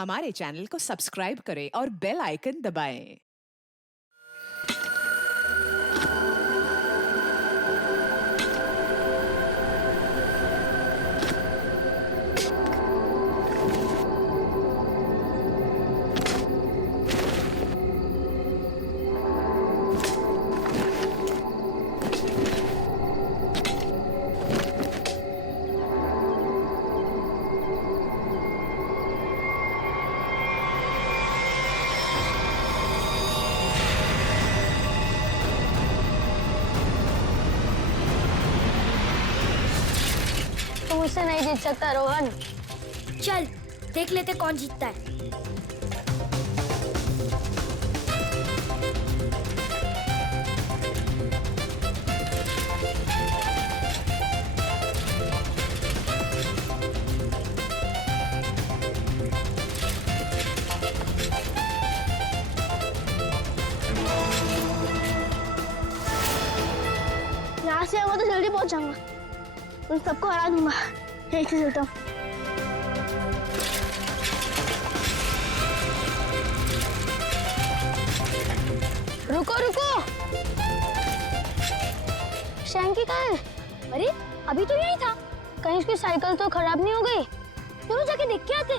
हमारे चैनल को सब्सक्राइब करें और बेल आइकन दबाएं। तुम मुझसे नहीं जीत सकता रोहन। चल देख लेते कौन जीतता है। यहाँ से आऊंगा तो जल्दी पहुंच जाऊंगा। उन सबको हरा दूंगा। यहीं से चलता हूँ। रुको रुको, शैंकी कहाँ है? अरे अभी तो यही था। कहीं उसकी साइकिल तो खराब नहीं हो गई? दोनों जाके देख के आते।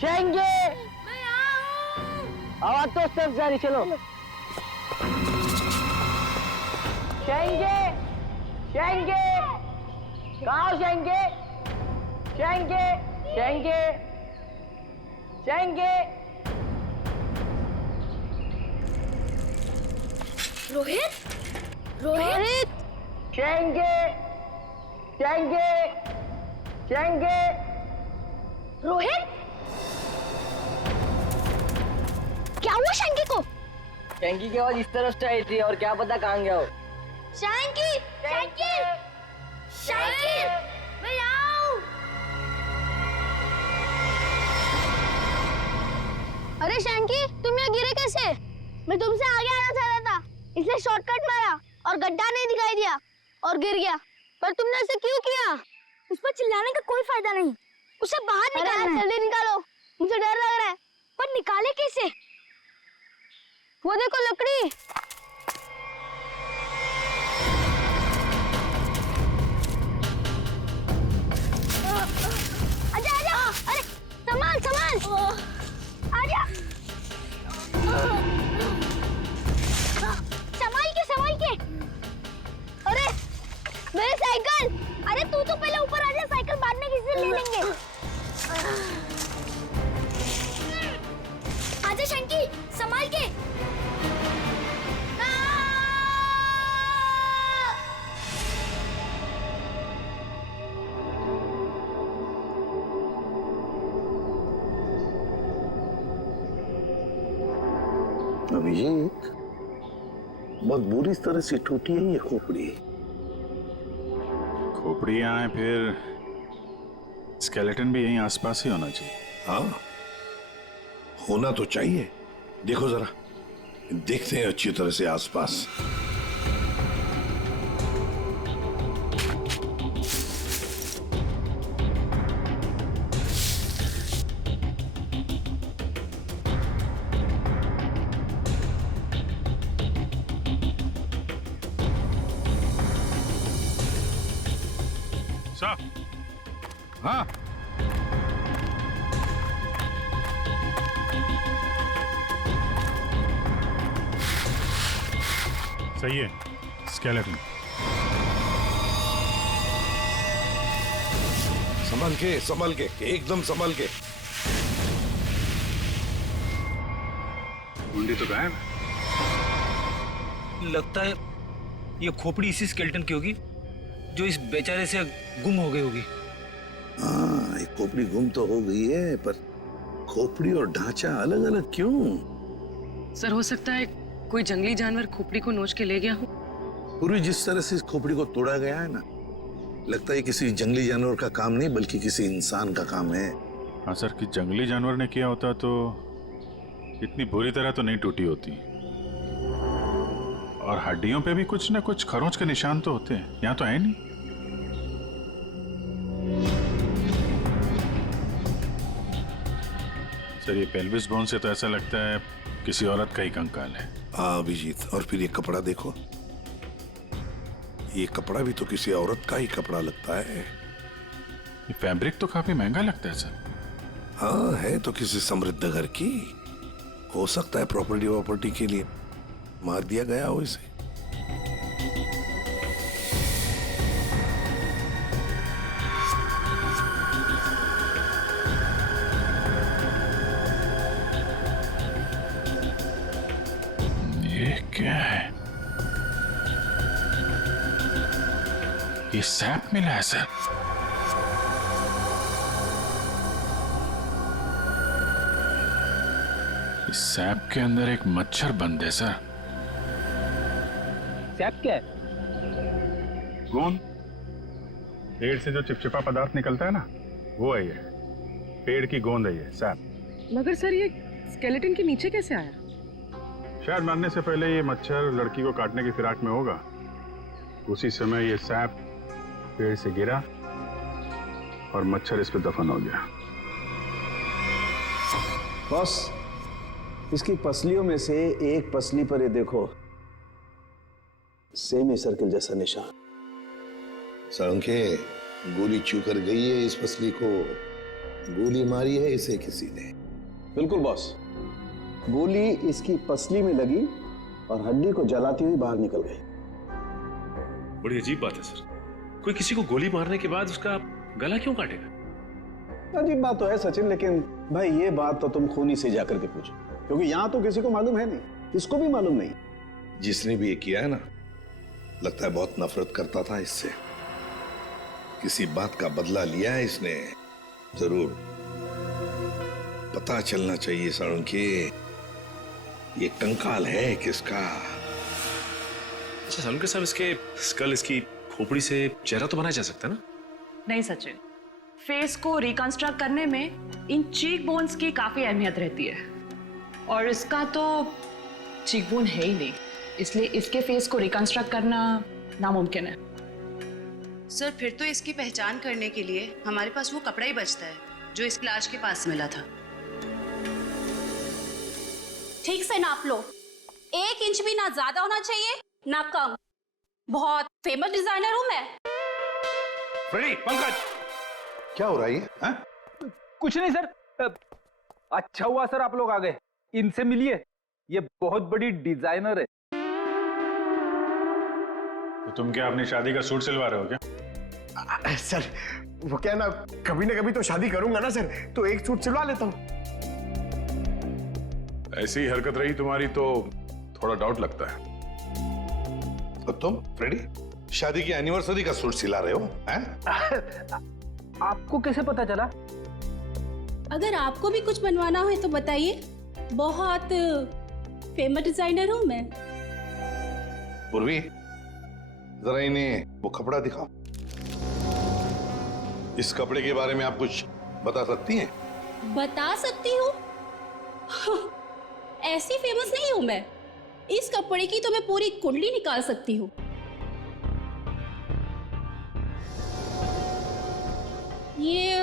शेंगे, मैं यहाँ हूँ। आवाज तो सिर्फ जा रही, चलो। शेंगे, शेंगे, कहाँ हो शेंगे? शेंगे, शेंगे, शेंगे। रोहित, रोहित, शेंगे, शेंगे, शेंगे। रोहित, क्या हुआ शैंकी को? शेंगी की आवाज इस तरफ से आई थी और क्या पता कहाँ गया हो। शैंकी, शैंकी, शैंकी, मैं यहाँ हूँ। अरे शैंकी, तुम यहाँ गिरे कैसे? मैं तुमसे आगे आना चाहता था, इसलिए शॉर्टकट मारा और गड्ढा नहीं दिखाई दिया और गिर गया। पर तुमने ऐसे क्यों किया? उस पर चिल्लाने का कोई फायदा नहीं, उसे बाहर निकालना है। जल्दी निकालो, मुझे डर लग रहा है। पर निकाले कैसे? वो देखो लकड़ी। आजा आजा, अरे संभाल संभाल, आजा। संभाल के। अरे मेरी साइकिल। अरे तू तो पहले ऊपर आ जा, साइकिल बाद में किसी से ले लेंगे। आजा शंकी, संभाल के। अभिषेक, बहुत बुरी तरह से टूटी है ये खोपड़ी। खोपड़ी यहाँ है, फिर स्केलेटन भी यहीं आसपास ही होना चाहिए। हाँ, होना तो चाहिए। देखो जरा, देखते हैं अच्छी तरह से आसपास। सर, हाँ, सही है, स्केलेटन। संभल के, एकदम संभल के। कुंडी तो गायब है। लगता है ये खोपड़ी इसी स्केलेटन की होगी जो इस बेचारे से गुम हो गई होगी। हाँ, एक खोपड़ी गुम तो हो गई है, पर खोपड़ी और ढांचा अलग अलग क्यों? सर, हो सकता है कोई जंगली जानवर खोपड़ी को नोच के ले गया हो। पूरी जिस तरह से इस खोपड़ी को तोड़ा गया है ना, लगता है किसी जंगली जानवर का काम नहीं बल्कि किसी इंसान का काम है। हाँ सर, कि जंगली जानवर ने किया होता तो इतनी बुरी तरह तो नहीं टूटी होती। और हड्डियों पे भी कुछ ना कुछ खरोंच के निशान तो होते हैं, यहाँ तो है नहीं। सर ये पेल्विस बोन से तो ऐसा लगता है किसी औरत का ही कंकाल है। हाँ अभिजीत, और फिर ये कपड़ा देखो, ये कपड़ा भी तो किसी औरत का ही कपड़ा लगता है। ये फैब्रिक तो काफी महंगा लगता है सर। हाँ है तो किसी समृद्ध घर की, हो सकता है प्रॉपर्टी के लिए मार दिया गया हो इसे। ये क्या है? ये सैप मिला है सर। इस सैप के अंदर एक मच्छर बंद है सर। सैप क्या है? गोंद। पेड़ से जो चिपचिपा पदार्थ निकलता है ना, वो है ये। पेड़ की गोंद है ये सैप। मगर सर ये स्केलेटन के नीचे कैसे आया? शायद मरने से पहले ये मच्छर लड़की को काटने की फिराक में होगा। उसी समय ये सैप पेड़ से गिरा और मच्छर इस पे दफन हो गया। बॉस, इसकी पसलियों में से एक पसली पर ये देखो, सेमी सर्कल जैसा निशान। सड़के गोली चू कर गई है इस पसली को, गोली मारी है इसे किसी ने। बिल्कुल बॉस, गोली इसकी पसली में लगी और हड्डी को जलाती हुई बाहर निकल गई। बड़ी अजीब बात है सर, कोई किसी को गोली मारने के बाद उसका गला क्यों काटेगा? अजीब बात तो है सचिन, लेकिन भाई ये बात तो तुम खूनी से जाकर के पूछो, क्योंकि यहां तो किसी को मालूम है नहीं, इसको भी मालूम नहीं। जिसने भी ये किया है ना, लगता है बहुत नफरत करता था इससे। किसी बात का बदला लिया है इसने जरूर। पता चलना चाहिए सड़के ये कंकाल है किसका। अच्छा सालुंके साहब, इसके स्कल, इसकी खोपड़ी से चेहरा तो बनाया जा सकता है ना? नहीं सचिन, फेस को रिकंस्ट्रक्ट करने में इन चीक बोन्स की काफी अहमियत रहती है, और इसका तो चीक बोन है ही नहीं, इसलिए इसके फेस को रिकंस्ट्रक्ट करना नामुमकिन है। सर फिर तो इसकी पहचान करने के लिए हमारे पास वो कपड़ा ही बचता है जो इस लाश के पास मिला था। ठीक से नाप लो, 1 इंच भी ना ज्यादा होना चाहिए ना कम। बहुत फेमस डिजाइनर हूं मैं। फ्रेडी, पंकज, क्या हो रहा है ये? कुछ नहीं सर। अच्छा हुआ सर आप लोग आ गए, इनसे मिलिए, ये बहुत बड़ी डिजाइनर है। तो तुम क्या अपनी शादी का सूट सिलवा रहे हो क्या? सर वो क्या ना कभी तो शादी करूंगा ना सर, तो एक सूट सिलवा लेता हूँ। ऐसी हरकत रही तुम्हारी तो थोड़ा डाउट लगता है। तो तुम फ्रेडी शादी की एनिवर्सरी का सूट सिला रहे हो हैं? आपको कैसे पता चला? अगर आपको भी कुछ बनवाना हो तो बताइए, बहुत फेमस डिजाइनर हूं मैं। पूर्वी, जरा इन्हें वो कपड़ा दिखाओ। इस कपड़े के बारे में आप कुछ बता सकती हैं? बता सकती हूँ? ऐसी फेमस नहीं हूं मैं, इस कपड़े की तो मैं पूरी कुंडली निकाल सकती हूँ। ये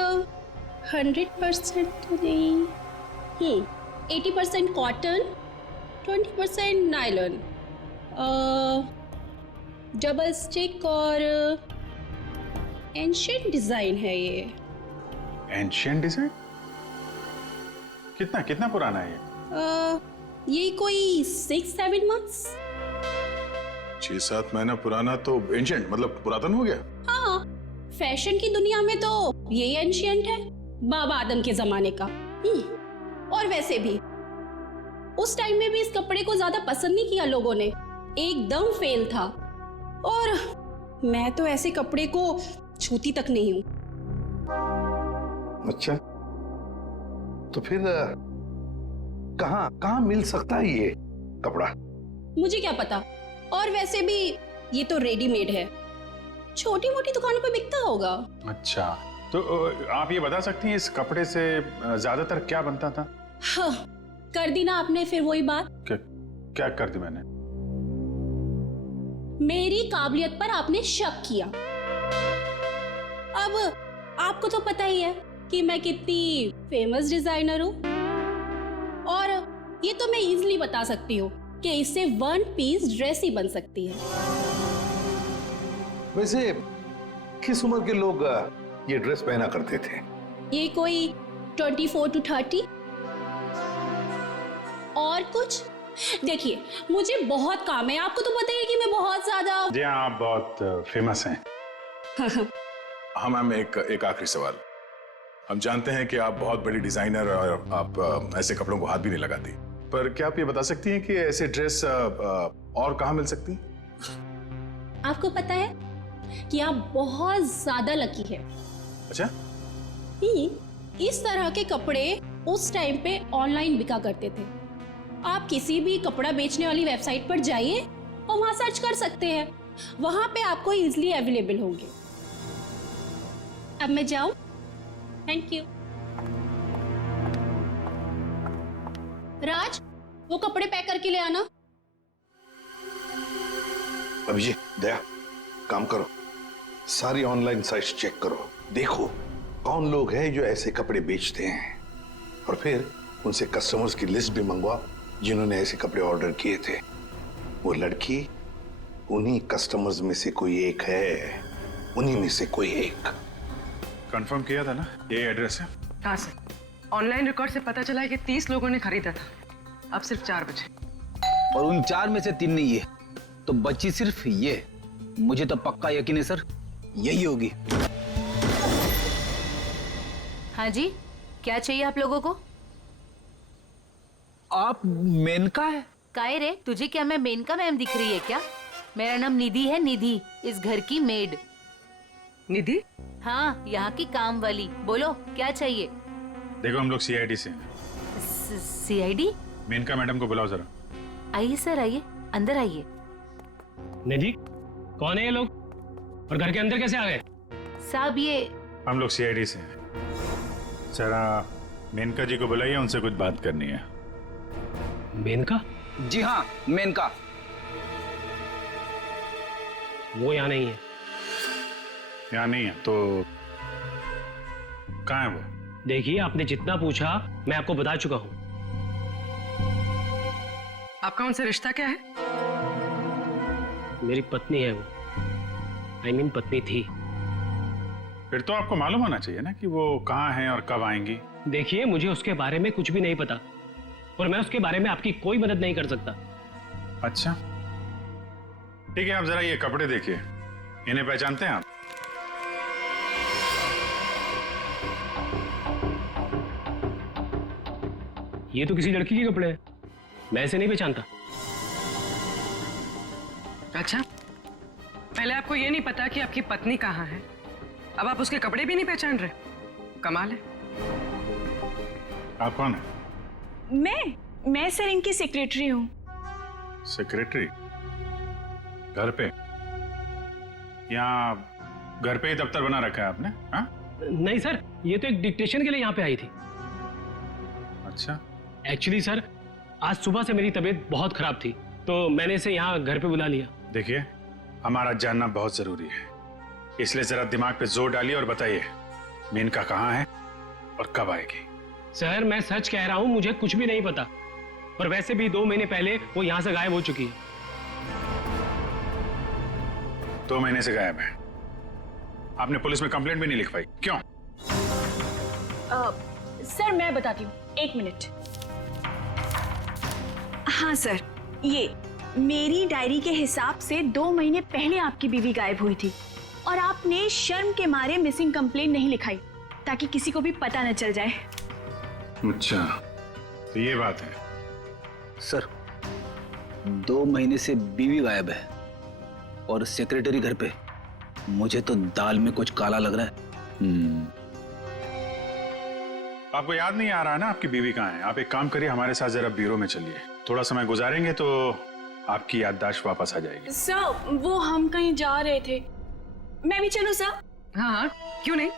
100% नहीं, 80% कॉटन, 20% नायलॉन, डबल स्टिक और एंशिएंट डिजाइन है ये। Ancient design? कितना पुराना है ये कोई 6-7 मंथ्स। 6-7 महीना पुराना तो एंशिएंट मतलब पुरातन हो गया। हाँ, फैशन की दुनिया में तो ये एंशिएंट है, बाबा आदम के जमाने का। और वैसे भी उस टाइम में भी इस कपड़े को ज्यादा पसंद नहीं किया लोगों ने, एकदम फेल था। और मैं तो ऐसे कपड़े को छूती तक नहीं हूं। अच्छा, तो फिर कहाँ मिल सकता है ये कपड़ा? मुझे क्या पता, और वैसे भी ये तो रेडीमेड है, छोटी मोटी दुकानों पे बिकता होगा। अच्छा, तो आप ये बता सकती हैं इस कपड़े से ज्यादातर क्या बनता था? हाँ, कर दी ना आपने फिर वही बात। क्या कर दी मैंने? मेरी काबिलियत पर आपने शक किया। अब आपको तो पता ही है कि मैं कितनी फेमस डिजाइनर हूं, और ये तो मैं इजीली बता सकती हूँ कि इससे 1 पीस ड्रेस ही बन सकती है। वैसे किस उम्र के लोग ये ड्रेस पहना करते थे? ये कोई 24 to 30। और कुछ? देखिए, मुझे बहुत काम है, आपको तो पता ही है कि मैं बहुत ज्यादा। जी हाँ, आप बहुत फेमस हैं। हाँ मैम, एक आखिरी सवाल। हम जानते हैं कि आप बहुत बड़ी डिजाइनर और आप ऐसे कपड़ों को हाथ भी नहीं लगाती, पर क्या आप ये बता सकती हैं कि ऐसे ड्रेस और कहाँ मिल सकती हैं? आपको पता है कि आप बहुत ज्यादा लकी है। अच्छा? इस तरह के कपड़े उस टाइम पे ऑनलाइन बिका करते थे। आप किसी भी कपड़ा बेचने वाली वेबसाइट पर जाइए और वहां सर्च कर सकते हैं, वहां पे आपको इजीली अवेलेबल होंगे। अब मैं जाऊं? Thank you. राज, वो कपड़े पैक करके ले आना। अभिजीत, दया, काम करो, सारी ऑनलाइन साइट्स चेक करो, देखो कौन लोग हैं जो ऐसे कपड़े बेचते हैं, और फिर उनसे कस्टमर्स की लिस्ट भी मंगवाओ जिन्होंने ऐसे कपड़े ऑर्डर किए थे। वो लड़की उन्हीं कस्टमर्स में से कोई एक है, उन्हीं में से कोई एक। कंफर्म किया था ना, ये एड्रेस है? हाँ सर, ऑनलाइन रिकॉर्ड से पता चला है कि 30 लोगों ने खरीदा था, अब सिर्फ 4 बचे। और उन 4 में से 3 नहीं है, तो बची सिर्फ ये। मुझे तो पक्का यकीन है सर, यही होगी। हाँ जी, क्या चाहिए आप लोगों को? आप मेनका है? काहे रे, तुझे क्या मैं मेनका मैम दिख रही है क्या? मेरा नाम निधि है, निधि, इस घर की मेड। निधि? हाँ, यहाँ की काम वाली। बोलो क्या चाहिए? देखो, हम लोग सीआईडी से हैं। सीआईडी? मेनका मैडम को बुलाओ जरा। आइए सर, आइए, अंदर आइए। निधि, कौन है ये लोग और घर के अंदर कैसे आ गए? साहब, ये हम लोग सीआईडी से हैं। जरा मेनका जी को बुलाइए, उनसे कुछ बात करनी है। मेनका? जी हाँ, मेनका। वो यहाँ नहीं है। यहाँ नहीं है तो कहाँ है वो? देखिए, आपने जितना पूछा मैं आपको बता चुका हूँ। आपका उनसे रिश्ता क्या है? मेरी पत्नी है वो, I mean पत्नी थी। फिर तो आपको मालूम होना चाहिए ना कि वो कहाँ हैं और कब आएंगी। देखिए, मुझे उसके बारे में कुछ भी नहीं पता और मैं उसके बारे में आपकी कोई मदद नहीं कर सकता। अच्छा, ठीक है, आप जरा ये कपड़े देखिए, इन्हें पहचानते हैं आप? ये तो किसी लड़की के कपड़े हैं, मैं इसे नहीं पहचानता। अच्छा, पहले आपको ये नहीं पता कि आपकी पत्नी कहाँ है, अब आप उसके कपड़े भी नहीं पहचान रहे? कमाल है। आप कौन है? मैं सर इनकी सेक्रेटरी हूँ। सेक्रेटरी? घर पे? यहाँ घर पे ही दफ्तर बना रखा है आपने? हाँ? नहीं सर, ये तो एक डिक्टेशन के लिए यहाँ पे आई थी। अच्छा। एक्चुअली सर, आज सुबह से मेरी तबीयत बहुत खराब थी, तो मैंने इसे यहाँ घर पे बुला लिया। देखिए, हमारा जानना बहुत जरूरी है, इसलिए जरा दिमाग पे जोर डालिए और बताइए मेनका कहाँ है और कब आएगी? सर, मैं सच कह रहा हूँ, मुझे कुछ भी नहीं पता, और वैसे भी 2 महीने पहले वो यहाँ से गायब हो चुकी है। 2 महीने से गायब है? आपने पुलिस में कंप्लेंट भी नहीं लिखवाई, क्यों? सर मैं बताती हूँ, 1 मिनट। हाँ सर, ये मेरी डायरी के हिसाब से 2 महीने पहले आपकी बीवी गायब हुई थी और आपने शर्म के मारे मिसिंग कंप्लेंट नहीं लिखाई ताकि किसी को भी पता न चल जाए। अच्छा, तो ये बात है। सर, 2 महीने से बीवी गायब है और सेक्रेटरी घर पे। मुझे तो दाल में कुछ काला लग रहा है। आपको याद नहीं आ रहा है ना आपकी बीवी कहाँ है? आप एक काम करिए, हमारे साथ जरा ब्यूरो में चलिए, थोड़ा समय गुजारेंगे तो आपकी याददाश्त वापस आ जाएगी। सर, वो हम कहीं जा रहे थे, मैं भी चलूं सर? हाँ, क्यों नहीं?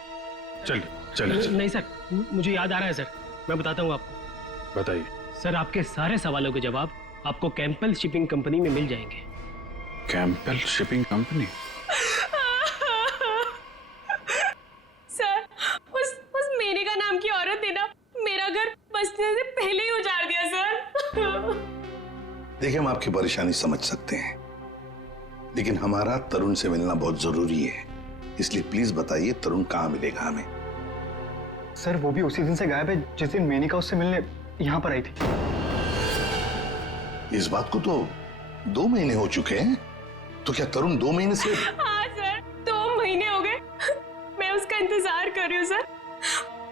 चलिए चलिए। नहीं सर, मुझे याद आ रहा है सर, मैं बताता हूँ आपको। बताइए। सर, आपके सारे सवालों के जवाब आपको कैंपल शिपिंग कंपनी में मिल जाएंगे। Campbell shipping company? सर उस मेनका नाम की औरत ने ना मेरा घर बसने से पहले ही उजाड़ दिया सर। देखिए, हम आपकी परेशानी समझ सकते हैं, लेकिन हमारा तरुण से मिलना बहुत जरूरी है, इसलिए प्लीज बताइए तरुण कहाँ मिलेगा हमें? सर वो भी उसी दिन से गायब है जिस दिन मेनिका उससे मिलने यहाँ पर आई थी। इस बात को तो 2 महीने हो चुके हैं, तो क्या तरुण 2 महीने से? हाँ सर, 2 महीने हो गए। मैं उसका इंतजार कर रही हूँ सर।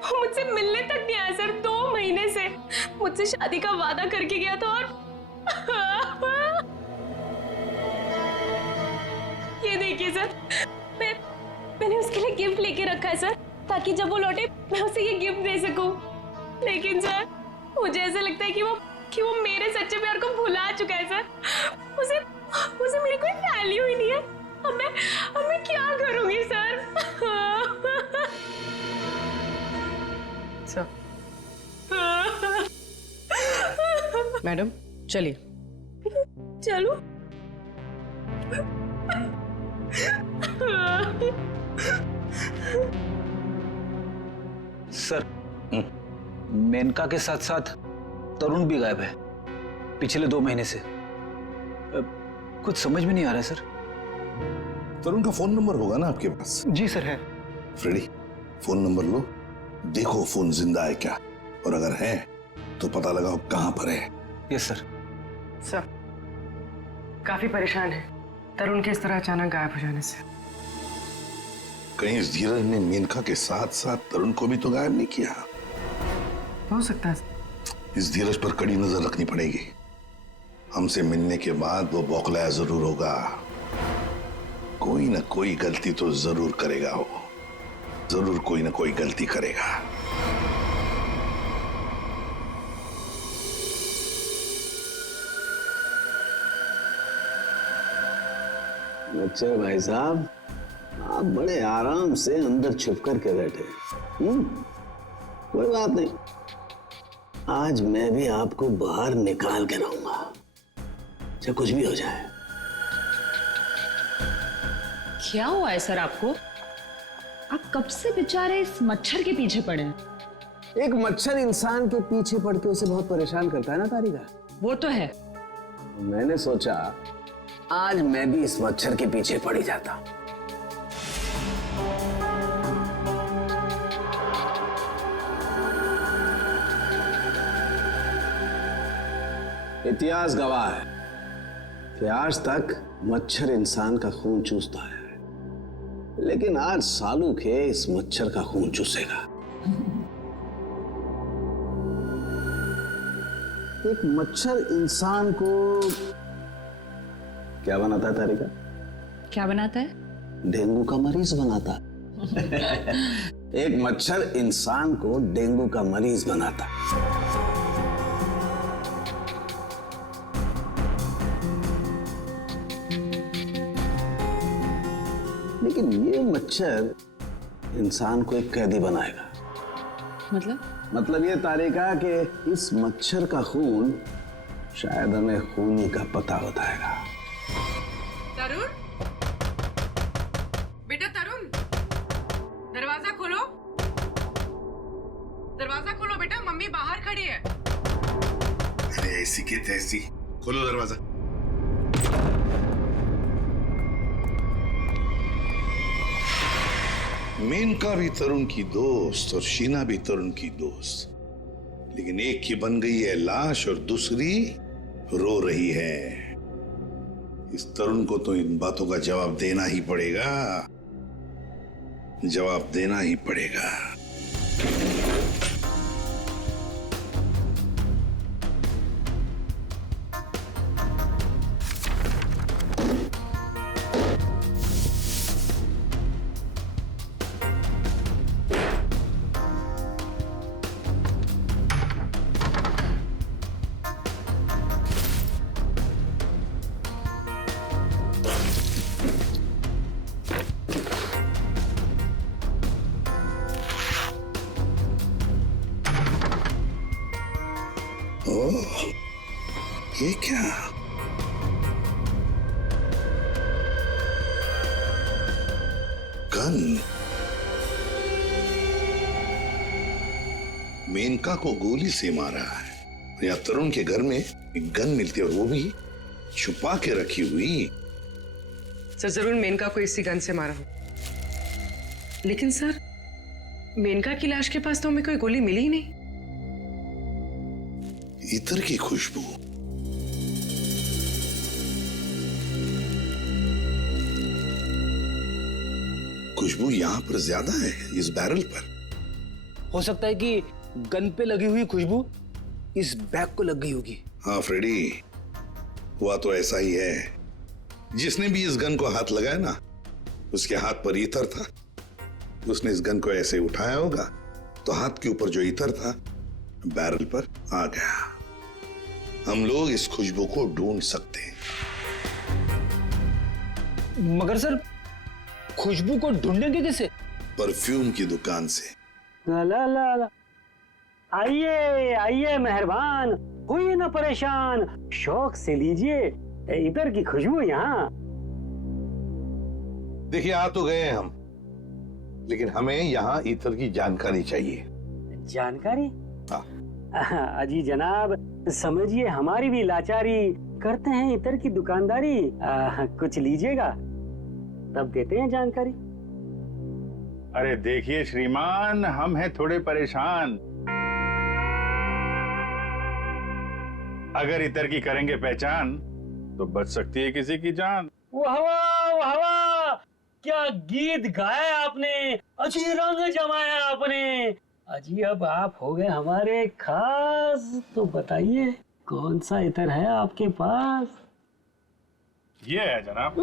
वो मुझसे मिलने तक नहीं आया सर 2 महीने से। मुझसे शादी का वादा करके गया था और ये देखिए सर, मैंने उसके लिए गिफ्ट लेके रखा है सर, ताकि जब वो लौटे मैं उसे ये गिफ्ट दे सकूं। लेकिन सर मुझे ऐसा लगता है कि वो मेरे सच्चे प्यार को भुला चुका है सर। उसे मेरी कोई वैल्यू ही नहीं है। अब मैं क्या करूंगी सर? सर मैडम चलिए। चलो। सर मेनका के साथ साथ तरुण भी गायब है पिछले 2 महीने से। कुछ समझ में नहीं आ रहा है सर। तरुण का फोन नंबर होगा ना आपके पास? जी सर है। फ्रेडी, फोन नंबर लो, देखो फोन जिंदा है क्या, और अगर है तो पता लगाओ कहां पर है। Yes sir. सर काफी परेशान है तरुण के इस तरह अचानक गायब हो जाने से। कहीं इस धीरज ने मेनका के साथ साथ तरुण को भी तो गायब नहीं किया? हो सकता है। इस धीरज पर कड़ी नजर रखनी पड़ेगी। हमसे मिलने के बाद वो बौखलाया जरूर होगा, कोई ना कोई गलती तो जरूर करेगा। वो जरूर कोई ना कोई गलती करेगा। अच्छा भाई साहब, आप बड़े आराम से अंदर छुप कर के बैठे। कोई बात नहीं, आज मैं भी आपको बाहर निकाल के रहूंगा, चाहे कुछ भी हो जाए। क्या हुआ है सर आपको? आप कब से बेचारे इस मच्छर के पीछे पड़े हैं? एक मच्छर इंसान के पीछे पड़ के उसे बहुत परेशान करता है ना तारिका। वो तो है। मैंने सोचा आज मैं भी इस मच्छर के पीछे पड़ ही जाता। इतिहास गवाह है कि आज तक मच्छर इंसान का खून चूसता है, लेकिन आज सालू के इस मच्छर का खून चूसेगा। एक मच्छर इंसान को क्या बनाता है तारिका? क्या बनाता है? डेंगू का मरीज बनाता। एक मच्छर इंसान को डेंगू का मरीज बनाता। लेकिन ये मच्छर इंसान को एक कैदी बनाएगा। मतलब ये तारिका कि इस मच्छर का खून शायद हमें खूनी का पता बताएगा। तरुण, बेटा तरुण, दरवाजा खोलो। दरवाजा खोलो बेटा, मम्मी बाहर खड़ी है। अरे ऐसी की तैसी, खोलो दरवाजा। मेनका भी तरुण की दोस्त और शीना भी तरुण की दोस्त, लेकिन एक की बन गई है लाश और दूसरी रो रही है। इस तरुण को तो इन बातों का जवाब देना ही पड़ेगा, जवाब देना ही पड़ेगा। ओह, ये क्या? गन। मेनका को गोली से मारा है। यहाँ तरुण के घर में एक गन मिलती है और वो भी छुपा के रखी हुई। सर जरूर मेनका को इसी गन से मारा हो, लेकिन सर मेनका की लाश के पास तो हमें कोई गोली मिली ही नहीं। इत्र की खुशबू। खुशबू यहाँ पर ज्यादा है इस बैरल पर। हो सकता है कि गन पे लगी हुई खुशबू इस बैग को लग गई होगी। हाँ फ्रेडी, हुआ तो ऐसा ही है। जिसने भी इस गन को हाथ लगाया ना, उसके हाथ पर इत्र था। उसने इस गन को ऐसे उठाया होगा तो हाथ के ऊपर जो इत्र था बैरल पर आ गया। हम लोग इस खुशबू को ढूंढ सकते हैं। मगर सर खुशबू को ढूंढेंगे कैसे? परफ्यूम की दुकान से। ला ला ला ला। आइए आइए मेहरबान, होइए ना परेशान, शौक से लीजिए इधर की खुशबू यहाँ। देखिए आ तो गए हम, लेकिन हमें यहाँ इत्र की जानकारी चाहिए। जानकारी? हाँ। अजी जनाब समझिए हमारी भी लाचारी, करते हैं इत्र की दुकानदारी। कुछ लीजिएगा तब देते हैं जानकारी। अरे देखिए श्रीमान, हम हैं थोड़े परेशान। अगर इतर की करेंगे पहचान तो बच सकती है किसी की जान। वाह वाह वाह वाह, क्या गीत गाया आपने, अजी रंग जमाया आपने। अजी अब आप हो गए हमारे खास, तो बताइए कौन सा इतर है आपके पास? ये है जनाब।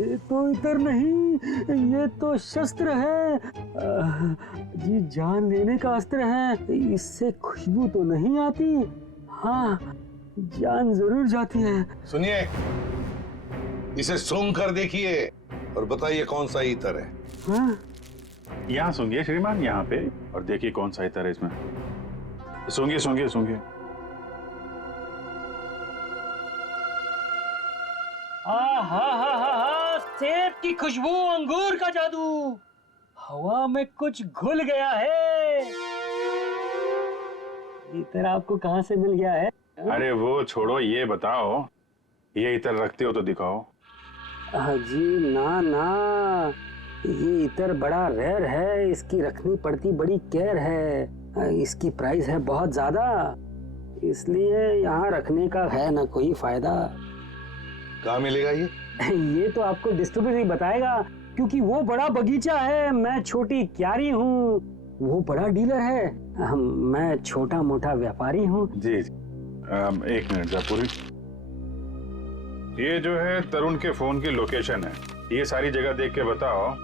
ये तो इतर नहीं, ये तो शस्त्र है। जी जान लेने का अस्त्र है। इससे खुशबू तो नहीं आती, हाँ जान जरूर जाती है। सुनिए, इसे सूंघ कर देखिए और बताइए कौन सा इतर है। हाँ? यहाँ सूंघिए श्रीमान, यहाँ पे, और देखिए कौन सा इतर है इसमें। सूंघिए सूंघिए सूंघिए। सेब की खुशबू, अंगूर का जादू, हवा में कुछ घुल गया है। इतर आपको कहाँ से मिल गया है? अरे वो छोड़ो, ये बताओ ये इतर रखते हो तो दिखाओ। जी ना ना, ये इतर बड़ा रेयर है, इसकी रखनी पड़ती बड़ी केयर है। इसकी प्राइस है बहुत ज्यादा, इसलिए यहाँ रखने का है ना कोई फायदा। कहाँ मिलेगा ये? ये तो आपको डिस्ट्रीब्यूटर ही बताएगा, क्योंकि वो बड़ा बगीचा है, मैं छोटी क्यारी हूँ, वो बड़ा डीलर है, मैं छोटा मोटा व्यापारी हूँ। जी एक मिनट जयपुरी, ये जो है तरुण के फोन की लोकेशन है, ये सारी जगह देख के बताओ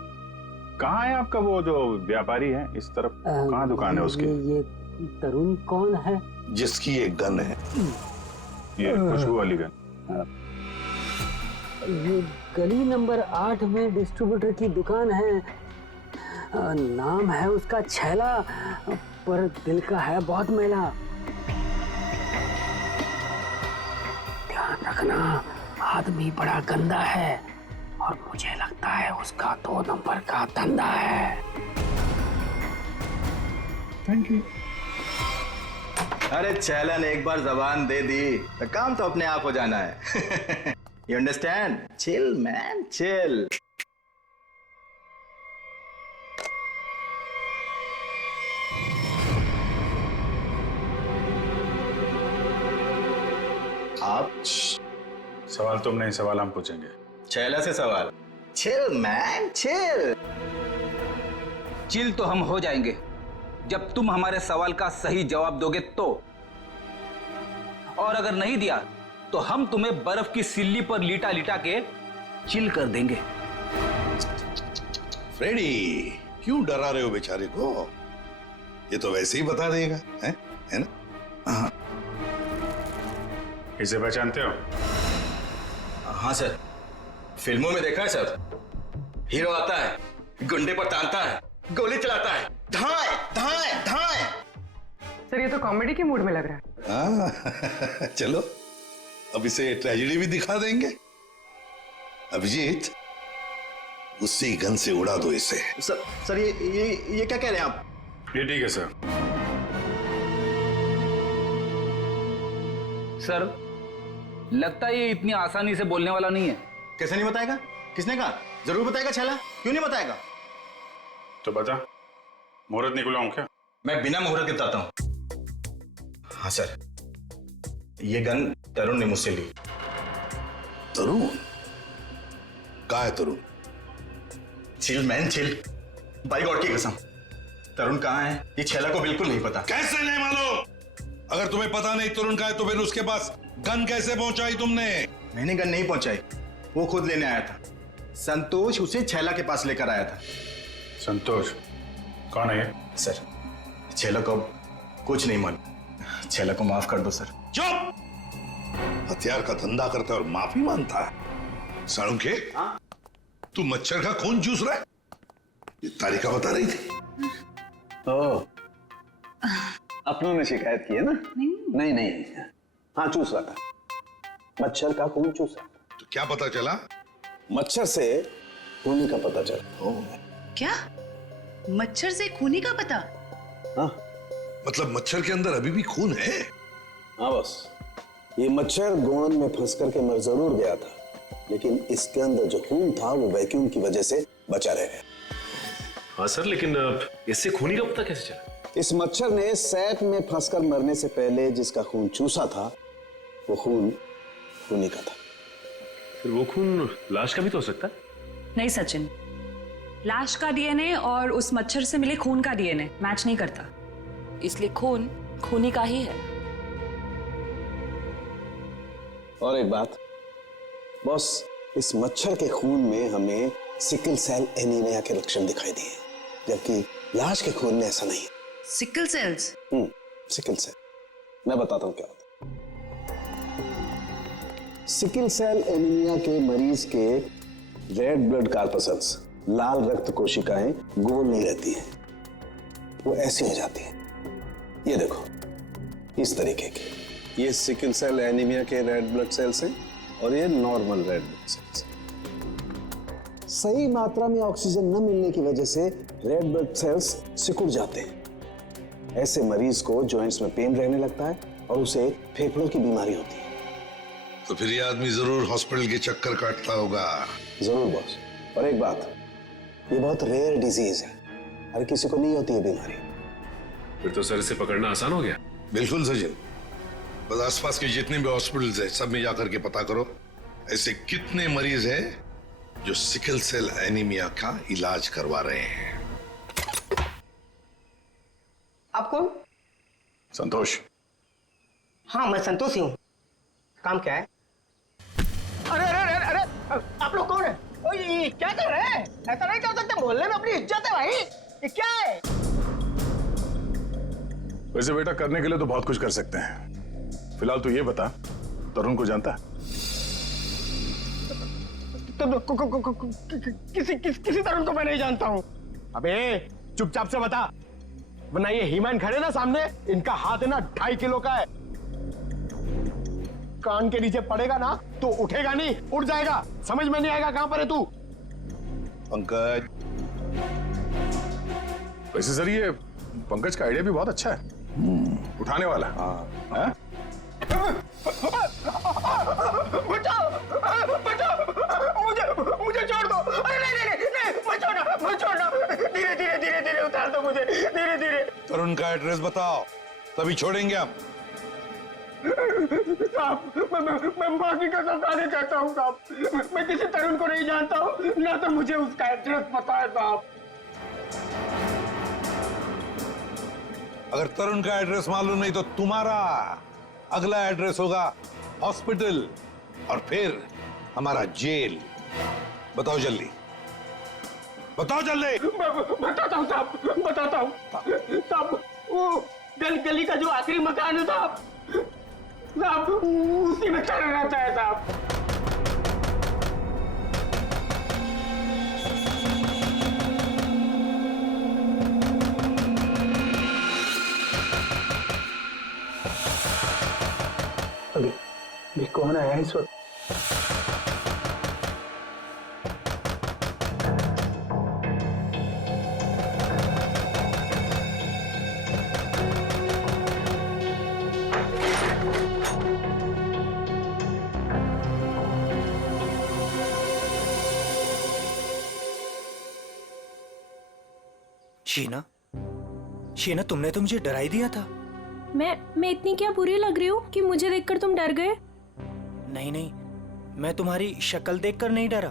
कहाँ है आपका वो जो व्यापारी है इस तरफ, कहाँ दुकान है उसकी? ये तरुण कौन है? जिसकी एक गन है। ये खुशबू वाली गन। ये गली नंबर 8 में डिस्ट्रीब्यूटर की दुकान है। नाम है उसका छैला, पर दिल का है बहुत मैला। ध्यान रखना, आदमी बड़ा गंदा है और मुझे लगता है उसका 2 नंबर का धंधा है। Thank you. अरे छैला ने एक बार जबान दे दी तो काम तो अपने आप हो जाना है। You understand? Chill, man, chill. आप सवाल तुम नहीं, सवाल हम पूछेंगे। छैला से सवाल। Chill, man, chill. चिल तो हम हो जाएंगे जब तुम हमारे सवाल का सही जवाब दोगे तो, और अगर नहीं दिया तो हम तुम्हें बर्फ की सिल्ली पर लिटा लिटा के चिल कर देंगे। फ्रेडी, क्यों डरा रहे हो बेचारे को? ये तो वैसे ही बता देगा, है ना? हाँ। इसे पहचानते हो? हाँ सर, फिल्मों में देखा है सर। हीरो आता है, गुंडे पर तानता है, गोली चलाता है, धाए धाए धाए। सर ये तो कॉमेडी के मूड में लग रहा है। चलो अब इसे ट्रेजेडी भी दिखा देंगे। अभिजीत, उसी गन से उड़ा दो इसे। सर ये क्या कह रहे हैं आप? ये ठीक है सर। सर, लगता है ये इतनी आसानी से बोलने वाला नहीं है। कैसे नहीं बताएगा? किसने कहा? जरूर बताएगा छैला, क्यों नहीं बताएगा? तो बता, मुहूर्त निकलाऊं क्या? मैं बिना मुहूर्त के बताता हूं। हाँ सर, ये गन तरुण ने मुझसे ली। तरुण? कहाँ है Tarun? Chill man chill, by god की कसम, तरुण कहाँ है ये छैला को बिल्कुल नहीं पता। कैसे नहीं मालूम? अगर तुम्हें पता नहीं तरुण कहाँ है तो फिर उसके पास गन कैसे पहुंचाई तुमने? मैंने गन नहीं पहुंचाई, वो खुद लेने आया था। संतोष उसे छैला के पास लेकर आया था। संतोष कौन है ये? सर, छैला को कुछ नहीं मालूम, छैला को माफ कर दो सर। चुप! हथियार का धंधा करता है और माफी मांगता है। साळुंखे, तू मच्छर का खून चूस रहा है? ये तारिका बता रही थी। ओह, अपनों ने शिकायत की है ना? नहीं, हाँ चूस रहा था, मच्छर का खून चूसा। तो क्या पता चला? मच्छर से खूनी का पता चला। क्या? मच्छर से खूनी का पता? हाँ। मतलब मच्छर के अंदर अभी भी खून है? हाँ बस, ये मच्छर गोंद में फंस करके मर जरूर गया था, लेकिन इसके अंदर जो खून था वो वैक्यूम की वजह से बचा रह गया। हाँ सर, लेकिन इससे खूनी का पता कैसे चला? इस मच्छर ने सैक में फंसकर मरने से पहले जिसका खून चूसा था वो खून खूनी का था। फिर वो खून लाश का भी तो हो सकता है? नहीं सचिन, लाश का डीएनए और उस मच्छर से मिले खून का डीएनए मैच नहीं करता, इसलिए खून खूनी का ही है। और एक बात बॉस, इस मच्छर के खून में हमें सिकल सेल एनीमिया के लक्षण दिखाई दिए, जबकि लाश के खून में ऐसा नहीं है। Sickle sales? सिकल सेल, मैं बताता हूँ क्या होता है। सिकल सेल एनीमिया के मरीज के रेड ब्लड कार्पसल्स, लाल रक्त कोशिकाएं गोल नहीं रहती हैं, वो ऐसी हो जाती हैं। ये देखो, इस तरीके की। ये सिकल सेल एनीमिया के रेड ब्लड सेल्स हैं और ये नॉर्मल रेड ब्लड सेल्स। सही मात्रा में ऑक्सीजन न मिलने की वजह से रेड ब्लड सेल्स सिकुड़ जाते हैं। ऐसे मरीज को जॉइंट्स में पेन रहने लगता है और उसे फेफड़ों की बीमारी होती है। तो फिर ये आदमी जरूर हॉस्पिटल के चक्कर काटता होगा। जरूर बॉस। और एक बात, ये बहुत रेयर डिजीज है, हर किसी को नहीं होती है बीमारी। फिर तो सर इसे पकड़ना आसान हो गया। बिल्कुल सचिन, बस आसपास के जितने भी हॉस्पिटल्स हैं सब में जाकर के पता करो ऐसे कितने मरीज हैं जो सिकल सेल एनीमिया का इलाज करवा रहे हैं। आप कौन? संतोष। हाँ, मैं संतोष ही हूँ। काम क्या है? अरे अरे अरे अरे, आप लोग कौन है? ओ, ये क्या कर रहे हैं? ऐसा नहीं कर सकते, मोहल्ले में अपनी इज्जत है भाई। ये क्या है? वैसे बेटा, करने के लिए तो बहुत कुछ कर सकते हैं। फिलहाल तो ये बता, तरुण को जानता है? किसी तरुण को मैं नहीं जानता हूँ। अबे चुपचाप से बता, वरना ये हीमैन खड़े ना सामने, इनका हाथ है ना 2.5 किलो का है। कान के नीचे पड़ेगा ना तो उठेगा नहीं, उड़ जाएगा। समझ में नहीं आएगा कहां पर है तू। पंकज। वैसे सर, ये पंकज का आइडिया भी बहुत अच्छा है, उठाने वाला। हाँ? बचाओ, बचाओ, मुझे छोड़ दो। अरे नहीं, मत छोड़ना। धीरे उतार दो मुझे, धीरे। तरुण का एड्रेस बताओ, तभी छोड़ेंगे हम। साहब, मैं माँ की कसम खाने चाहता हूँ साहब, मैं किसी तरुण को नहीं जानता हूँ, ना तो मुझे उसका एड्रेस पता है साहब। अगर तरुण का एड्रेस मालूम नहीं तो तुम्हारा अगला एड्रेस होगा हॉस्पिटल और फिर हमारा जेल। बताओ जल्दी, बताओ जल्दी। बताता हूँ साहब, वो गली का जो आखिरी मकान है साहब, उसी में चल रहता है साहब। अभी कौन आया इस वक्त? शीना, शीना तुमने तो मुझे डरा ही दिया था। मैं इतनी क्या बुरी लग रही हूँ कि मुझे देखकर तुम डर गए? नहीं नहीं, मैं तुम्हारी शक्ल देखकर नहीं डरा।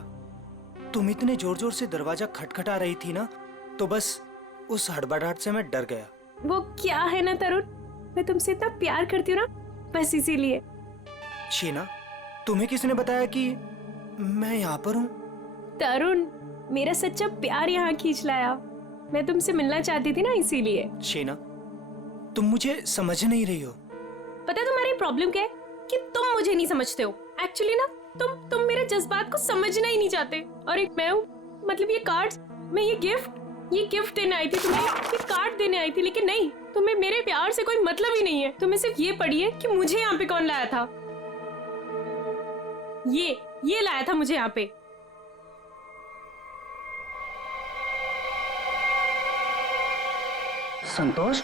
तुम इतने जोर जोर से दरवाजा खटखटा रही थी ना, तो बस उस हड़बड़ाहट से मैं डर गया। वो क्या है ना तरुण, मैं तुमसे इतना प्यार करती हूँ ना, बस इसीलिए। शीना, तुम्हें किसने बताया कि मैं यहाँ पर हूँ? तरुण, मेरा सच्चा प्यार यहाँ खींच लाया। मैं तुमसे मिलना चाहती थी ना, इसीलिए। शीना, तुम मुझे समझ नहीं रही हो। पता है तुम्हारी प्रॉब्लम क्या है? कि तुम मुझे नहीं समझते हो। एक्चुअली ना तुम मेरे जज्बात को समझना ही नहीं चाहते। और एक मैं हूँ, मतलब ये कार्ड्स, मैं ये गिफ्ट देने आई थी तुम्हें, ये कार्ड देने आई थी, लेकिन नहीं, तुम्हें मेरे प्यार से कोई मतलब ही नहीं है। तुम्हें सिर्फ ये पड़ी है कि मुझे यहाँ पे कौन लाया था। ये लाया था मुझे यहाँ पे। संतोष,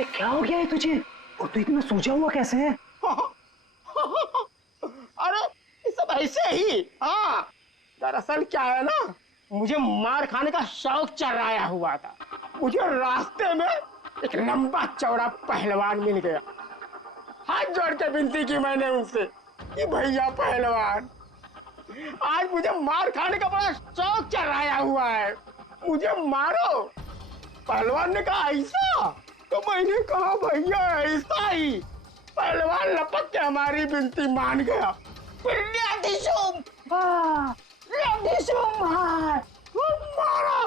क्या हो गया है तुझे? और तू इतना सूझा हुआ कैसे है? अरे ये सब ऐसे ही। हाँ, दरअसल क्या है ना, मुझे मार खाने का शौक चढ़ाया हुआ था। मुझे रास्ते में एक लंबा चौड़ा पहलवान मिल गया। हाथ जोड़ के विनती की मैंने उनसे कि भैया पहलवान, आज मुझे मार खाने का बड़ा शौक चढ़ाया हुआ है, मुझे मारो। पहलवान ने कहा ऐसा? तो मैंने कहा भैया ऐसा ही। पहलवान लपक के हमारी विनती मान गया। फिर मारा।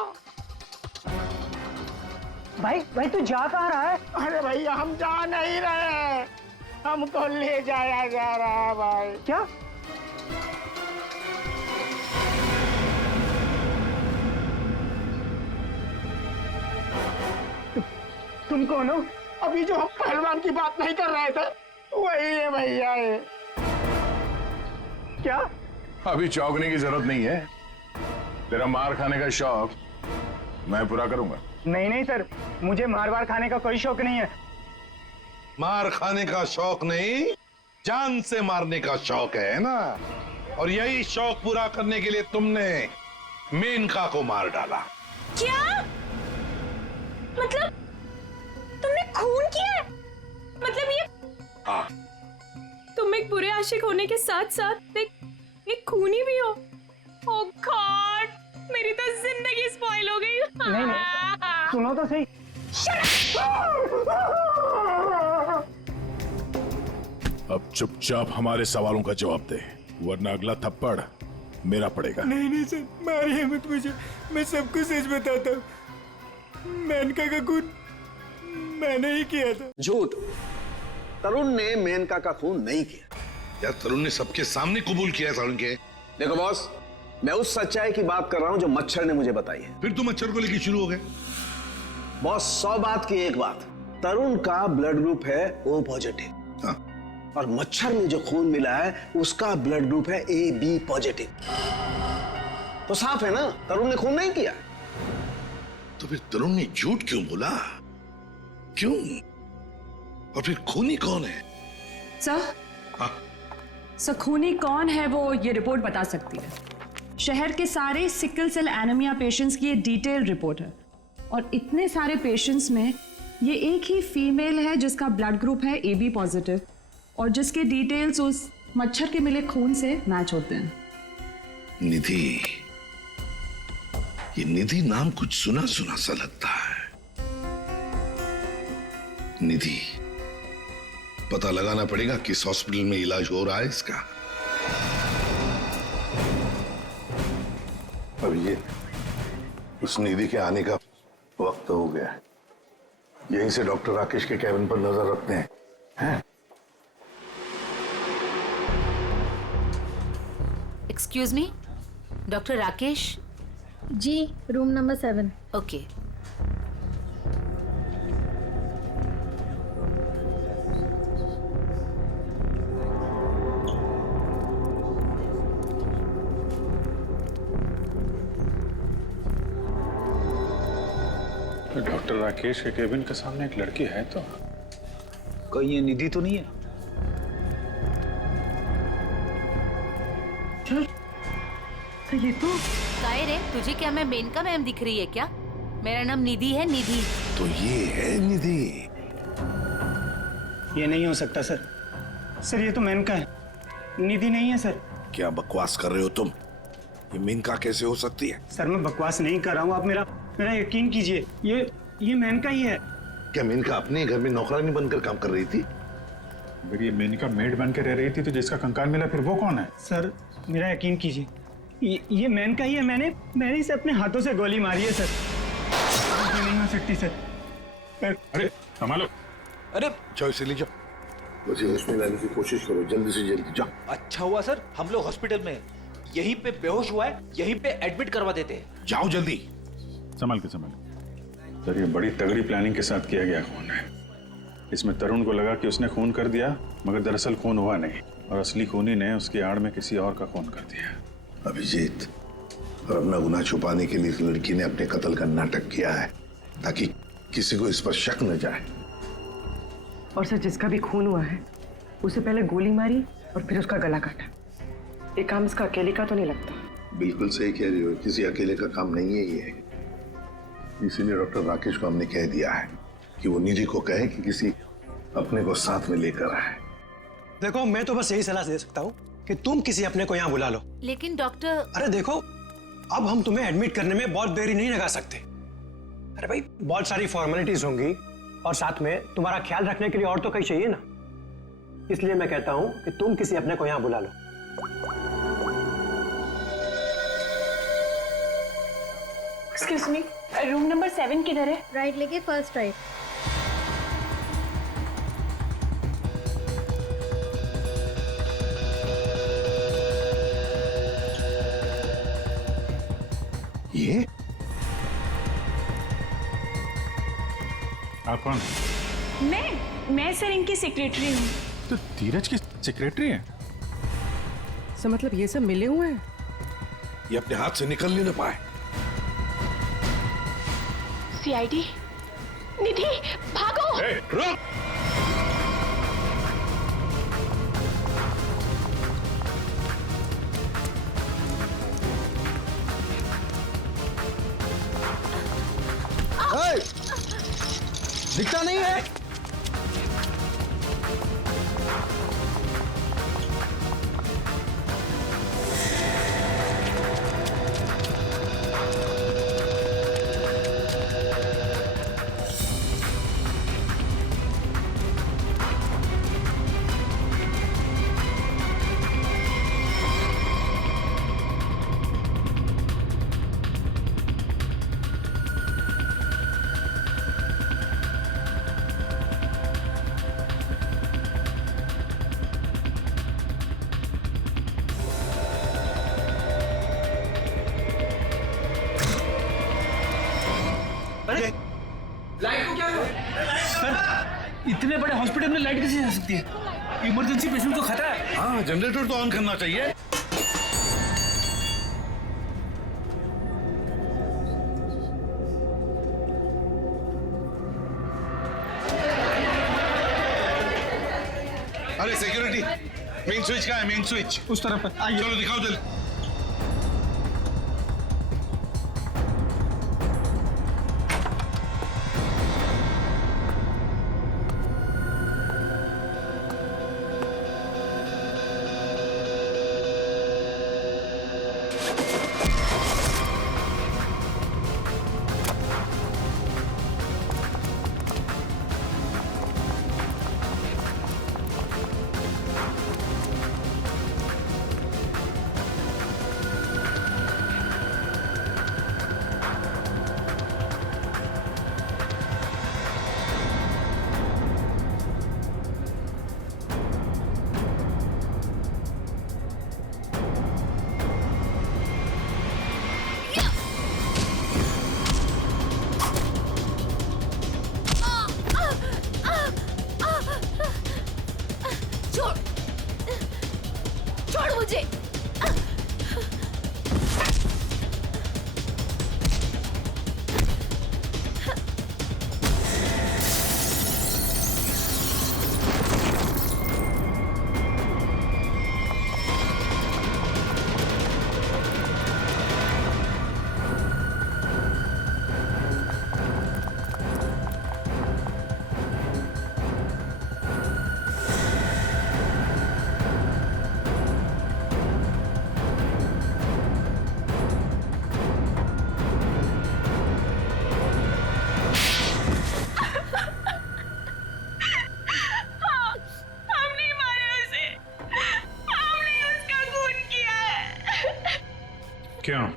भाई तू जा कहाँ रहा है? अरे भैया हम जा नहीं रहे, हमको ले जाया जा रहा है भाई। क्या? तुम कौन हो? अभी जो हम पहलवान की बात नहीं कर रहे थे वही है भैया। ये क्या? अभी चौंकने की जरूरत नहीं है। तेरा मार खाने का शौक मैं पूरा करूंगा। नहीं सर, मुझे मार खाने का कोई शौक नहीं है। मार खाने का शौक नहीं, जान से मारने का शौक है ना। और यही शौक पूरा करने के लिए तुमने मेनका को मार डाला। क्या? मतलब तुमने खून किया है? मतलब ये? हाँ। तुम एक बुरे आशिक होने के साथ साथ एक खूनी भी हो। ओह गॉड, मेरी तो जिंदगी स्पॉइल हो गई। नहीं, सुनो तो सही। अब चुपचाप हमारे सवालों का जवाब दे, वरना अगला थप्पड़ मेरा पड़ेगा। नहीं सर, मारिए मत मुझे, मैं सबको सच बताता हूँ। मेनका का खून मैंने ही किया था। झूठ। तरुण ने मेनका का खून नहीं किया। यार तरुण ने सबके सामने कबूल किया तरुण के। देखो बॉस, मैं उस सच्चाई की बात कर रहा हूं जो मच्छर ने मुझे बताई है। फिर तो मच्छर को लेके शुरू हो गए। बॉस 100 बात की एक बात, तरुण का ब्लड ग्रुप है O पॉजिटिव। हाँ। और मच्छर में जो खून मिला है उसका ब्लड ग्रुप है AB पॉजिटिव। तो साफ है ना, तरुण ने खून नहीं किया। तो फिर तरुण ने झूठ क्यों बोला? क्यों? और फिर खूनी कौन है? सर खूनी कौन है वो ये रिपोर्ट बता सकती है। शहर के सारे सिकल सेल एनीमिया पेशेंट्स की ये डिटेल रिपोर्ट है। और इतने सारे पेशेंट्स में ये एक ही फीमेल है जिसका ब्लड ग्रुप है AB पॉजिटिव और जिसके डिटेल्स उस मच्छर के मिले खून से मैच होते हैं। निधि, ये निधि नाम कुछ सुना सुना सा लगता है। निधि, पता लगाना पड़ेगा किस हॉस्पिटल में इलाज हो रहा है इसका। अब ये उस निधि के आने का वक्त हो गया। यहीं से डॉक्टर राकेश के कैबिन पर नजर रखते हैं। Excuse me, doctor Rakesh? जी, room number 7। Okay. Doctor Rakesh के केबिन के सामने एक लड़की है तो कहीं ये निधि तो नहीं है? तो ये तो काय रे, तुझे क्या मैं मेनका मैम दिख रही है क्या? मेरा नाम निधि है, निधि। तो ये है निधि। ये नहीं हो सकता सर। सर ये तो मेनका है, निधि नहीं है सर। क्या बकवास कर रहे हो तुम? ये मेनका कैसे हो सकती है? सर मैं बकवास नहीं कर रहा हूँ, आप मेरा यकीन कीजिए। ये मेनका ही है। क्या मेनका अपने घर में नौकरानी बनकर काम कर रही थी? अगर ये मेनका मेड बन के रह रही थी तो जिसका कंकाल मिला फिर वो कौन है? सर मेरा यकीन कीजिए, ये मेनका ही है। मैंने इसे अपने हाथों से गोली मारी है सर। ये नहीं हो सकती सर। अरे संभालो। अरे जाओ इसे ले जाओ, मुझे उसमें लाने की कोशिश करो, जल्दी से जल्दी जाओ। अच्छा हुआ सर हम लोग हॉस्पिटल में हैं। यहीं पे बेहोश हुआ है, यहीं पे एडमिट करवा देते हैं। जाओ जल्दी। संभाल के संभाल। सर ये बड़ी तगड़ी प्लानिंग के साथ किया गया खून है। इसमें तरुण को लगा कि उसने खून कर दिया, मगर दरअसल खून हुआ नहीं और असली खूनी ने उसकी आड़ में किसी और का खून कर दिया। अभिजीत, और अपना गुनाह छुपाने के लिए इस लड़की ने अपने कत्ल का नाटक किया है ताकि किसी को इस पर शक न जाए। और सर जिसका भी खून हुआ है उसे पहले गोली मारी और फिर उसका गला काटा। ये काम इसका अकेले का तो नहीं लगता। बिल्कुल सही कह रही हो, किसी अकेले का काम नहीं है ये। इसीलिए डॉक्टर राकेश को हमने कह दिया है कि वो निधि को कहे कि किसी अपने को साथ में लेकर आए। देखो मैं तो बस यही सलाह दे सकता हूँ कि तुम किसी अपने को यहाँ बुला लो। लेकिन डॉक्टर। अरे देखो, अब हम तुम्हें एडमिट करने में बहुत देरी नहीं लगा सकते। अरे भाई बहुत सारी फॉर्मेलिटीज होंगी और साथ में तुम्हारा ख्याल रखने के लिए और तो कहीं चाहिए ना। इसलिए मैं कहता हूँ कि तुम किसी अपने को यहाँ बुला लो। एक्सक्यूज मी, रूम नंबर 7 किधर है? राइट लेके फर्स्ट राइट। ये आप कौन? मैं सर इनकी सेक्रेटरी हूँ। तो धीरज की सेक्रेटरी है? सर मतलब ये सब मिले हुए हैं? ये अपने हाथ से निकल नहीं पाए। सीआईडी, निधि भागो। रुक। दिखता नहीं है। लाइट को क्या हुआ? सर इतने बड़े हॉस्पिटल में लाइट कैसे जा सकती है? इमरजेंसी पेशेंट को खतरा है। हाँ, जनरेटर तो ऑन करना चाहिए। अरे सिक्योरिटी, मेन स्विच कहाँ है? मेन स्विच उस तरफ है। चलो दिखाओ जल्दी। क्यों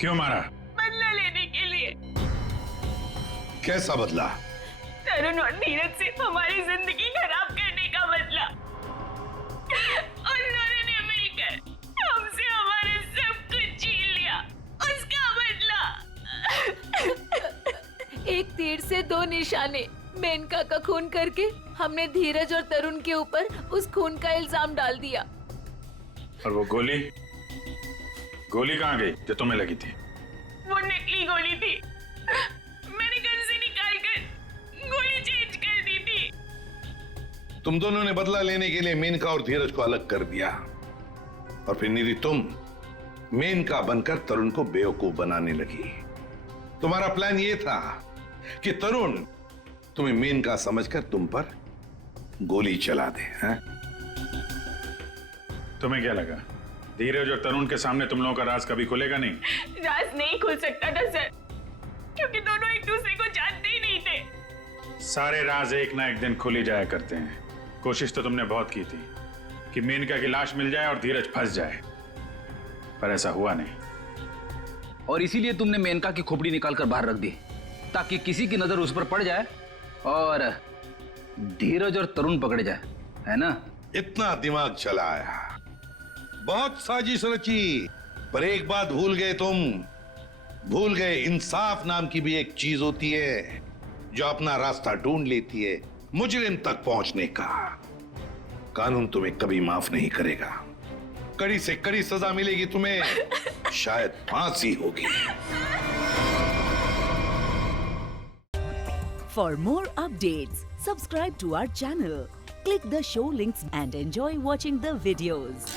क्यों मारा? बदला लेने के लिए। कैसा बदला? तरुण और धीरज से हमारी जिंदगी खराब करने का बदला। और उन्होंने मिलकर हमसे हमारे सब कुछ छीन लिया, उसका बदला। एक तीर से दो निशाने। मेनका का खून करके हमने धीरज और तरुण के ऊपर उस खून का इल्जाम डाल दिया। और वो गोली गोली कहाँ गई जो तुम्हें लगी थी? वो नकली गोली थी, मैंने गन से निकाल कर गोली चेंज कर दी थी। तुम दोनों ने बदला लेने के लिए मेनका और धीरज को अलग कर दिया, और फिर निधि तुम मेनका बनकर तरुण को बेवकूफ बनाने लगी। तुम्हारा प्लान ये था कि तरुण तुम्हें मेनका समझकर तुम पर गोली चला दे। हैं? तुम्हें क्या लगा धीरज और तरुण के सामने तुम लोगों का राज कभी खुलेगा नहीं? राज नहीं खुल सकता था सर, क्योंकि दोनों एक दूसरे को जानते ही नहीं थे। सारे राज एक ना एक दिन खुल ही जाया करते हैं। कोशिश तो तुमने बहुत की थी कि मेनका की लाश मिल जाए और धीरज फंस जाए, पर ऐसा हुआ नहीं। और इसीलिए तुमने मेनका की खोपड़ी निकाल कर बाहर रख दी, ताकि किसी की नजर उस पर पड़ जाए और धीरज और तरुण पकड़े जाए, है ना? इतना दिमाग चलाया, बहुत साजिश रची, पर एक बात भूल गए तुम। भूल गए इंसाफ नाम की भी एक चीज होती है जो अपना रास्ता ढूंढ लेती है मुजरिम तक पहुंचने का। कानून तुम्हें कभी माफ नहीं करेगा, कड़ी से कड़ी सजा मिलेगी तुम्हें, शायद फांसी होगी। For more updates, subscribe to our channel, click the show links and enjoy watching the videos.